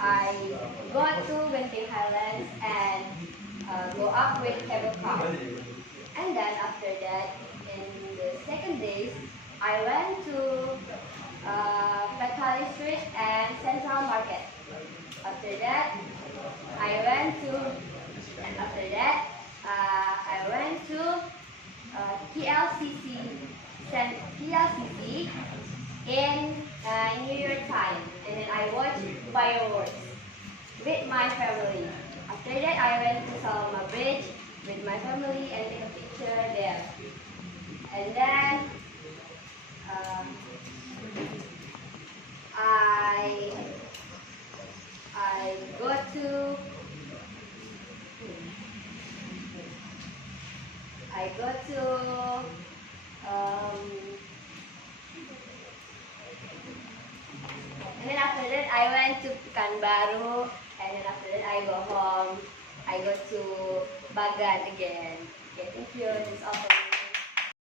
I go to Genting Highlands and go up with cable car. And then after that, in the second days, I went to Pecali Street and Central Market. After that, I went to, and after that, I went to TLCC, TLCC in New Year time, and then I watched fireworks with my family. After that, I went to Salama Bridge with my family and take a picture there. And then um, I I go to I go to um, and then after that I went to Pekanbaru, and then after that I go home. I go to Bagan again.